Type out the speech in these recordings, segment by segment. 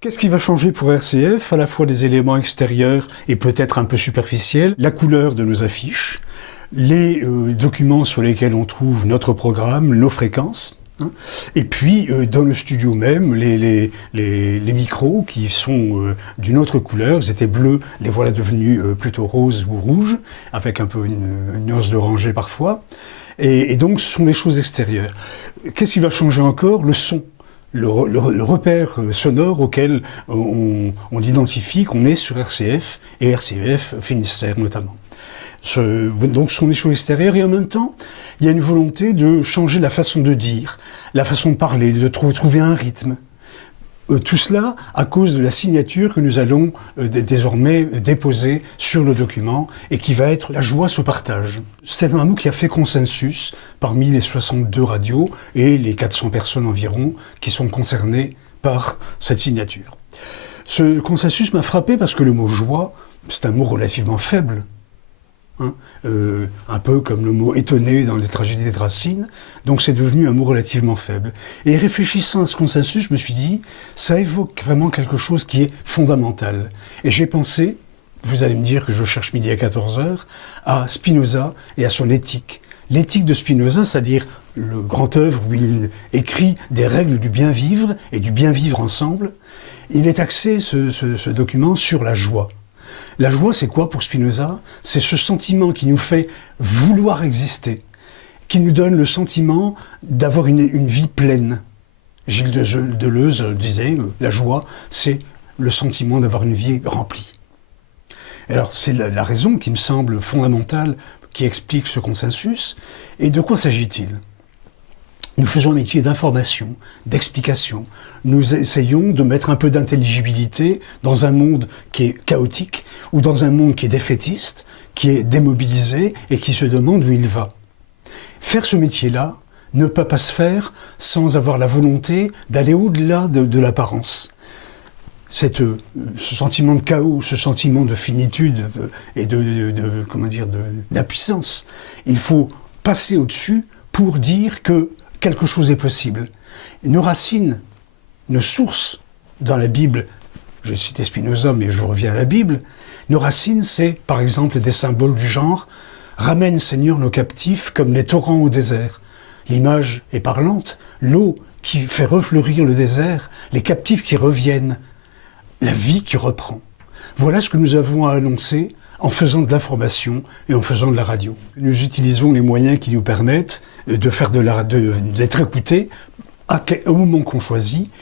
Qu'est-ce qui va changer pour RCF? À la fois des éléments extérieurs et peut-être un peu superficiels, la couleur de nos affiches, les documents sur lesquels on trouve notre programme, nos fréquences, hein, et puis dans le studio même, les micros qui sont d'une autre couleur, ils étaient bleus, les voilà devenus plutôt roses ou rouges, avec un peu une nuance d'orangé parfois, et donc ce sont des choses extérieures. Qu'est-ce qui va changer encore? Le son. Le repère sonore auquel on identifie qu'on est sur RCF et RCF Finistère notamment. Donc ce sont des choses extérieures et en même temps, il y a une volonté de changer la façon de dire, la façon de parler, de trouver un rythme. Tout cela à cause de la signature que nous allons désormais déposer sur le document et qui va être « La joie se partage ». C'est un mot qui a fait consensus parmi les 62 radios et les 400 personnes environ qui sont concernées par cette signature. Ce consensus m'a frappé parce que le mot « joie », c'est un mot relativement faible. Hein, un peu comme le mot « étonné » dans les tragédies de Racine, donc c'est devenu un mot relativement faible. Et réfléchissant à ce consensus, je me suis dit, ça évoque vraiment quelque chose qui est fondamental. Et j'ai pensé, vous allez me dire que je cherche midi à 14h, à Spinoza et à son éthique. L'éthique de Spinoza, c'est-à-dire le grand œuvre où il écrit des règles du bien vivre et du bien vivre ensemble, il est axé, ce document, sur la joie. La joie, c'est quoi pour Spinoza? C'est ce sentiment qui nous fait vouloir exister, qui nous donne le sentiment d'avoir une vie pleine. Gilles Deleuze disait, la joie, c'est le sentiment d'avoir une vie remplie. Alors, c'est la raison qui me semble fondamentale, qui explique ce consensus. Et de quoi s'agit-il? Nous faisons un métier d'information, d'explication. Nous essayons de mettre un peu d'intelligibilité dans un monde qui est chaotique ou dans un monde qui est défaitiste, qui est démobilisé et qui se demande où il va. Faire ce métier-là ne peut pas se faire sans avoir la volonté d'aller au-delà de l'apparence. Ce sentiment de chaos, ce sentiment de finitude et d'impuissance, il faut passer au-dessus pour dire que quelque chose est possible. Et nos racines, nos sources dans la Bible, j'ai cité Spinoza, mais je reviens à la Bible, nos racines, c'est par exemple des symboles du genre « Ramène Seigneur nos captifs comme les torrents au désert ». L'image est parlante, l'eau qui fait refleurir le désert, les captifs qui reviennent, la vie qui reprend. Voilà ce que nous avons à annoncer en faisant de l'information et en faisant de la radio. Nous utilisons les moyens qui nous permettent d'être écoutés au moment qu'on choisit,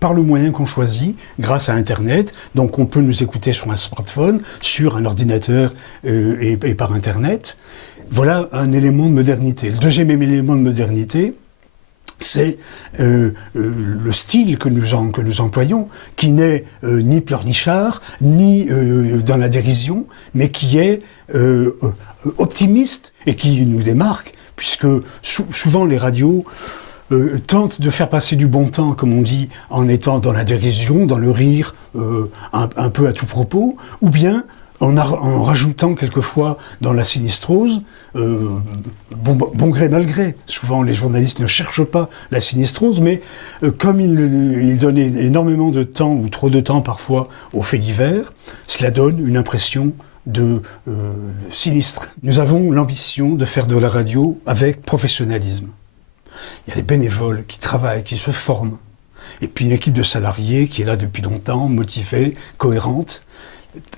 par le moyen qu'on choisit, grâce à Internet. Donc on peut nous écouter sur un smartphone, sur un ordinateur et par Internet. Voilà un élément de modernité. Le deuxième élément de modernité, c'est le style que nous employons, qui n'est ni pleurnichard, ni dans la dérision, mais qui est optimiste et qui nous démarque, puisque souvent les radios tentent de faire passer du bon temps, comme on dit, en étant dans la dérision, dans le rire, un peu à tout propos, ou bien en rajoutant quelquefois dans la sinistrose, bon gré mal gré. Souvent les journalistes ne cherchent pas la sinistrose, mais comme ils donnent énormément de temps, ou trop de temps parfois, aux faits divers, cela donne une impression de sinistre. Nous avons l'ambition de faire de la radio avec professionnalisme. Il y a les bénévoles qui travaillent, qui se forment, et puis une équipe de salariés qui est là depuis longtemps, motivée, cohérente.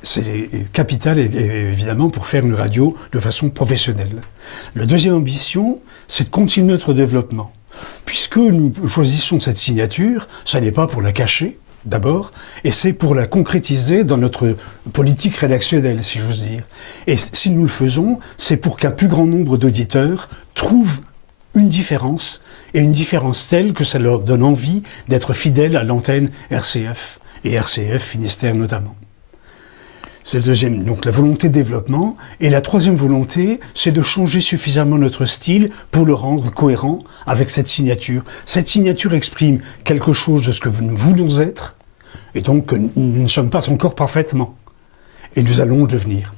C'est capital, évidemment, pour faire une radio de façon professionnelle. La deuxième ambition, c'est de continuer notre développement. Puisque nous choisissons cette signature, ça n'est pas pour la cacher, d'abord, et c'est pour la concrétiser dans notre politique rédactionnelle, si j'ose dire. Et si nous le faisons, c'est pour qu'un plus grand nombre d'auditeurs trouvent une différence, et une différence telle que ça leur donne envie d'être fidèles à l'antenne RCF, et RCF Finistère notamment. C'est le deuxième, donc la volonté de développement. Et la troisième volonté, c'est de changer suffisamment notre style pour le rendre cohérent avec cette signature. Cette signature exprime quelque chose de ce que nous voulons être, et donc que nous ne sommes pas encore parfaitement. Et nous allons le devenir.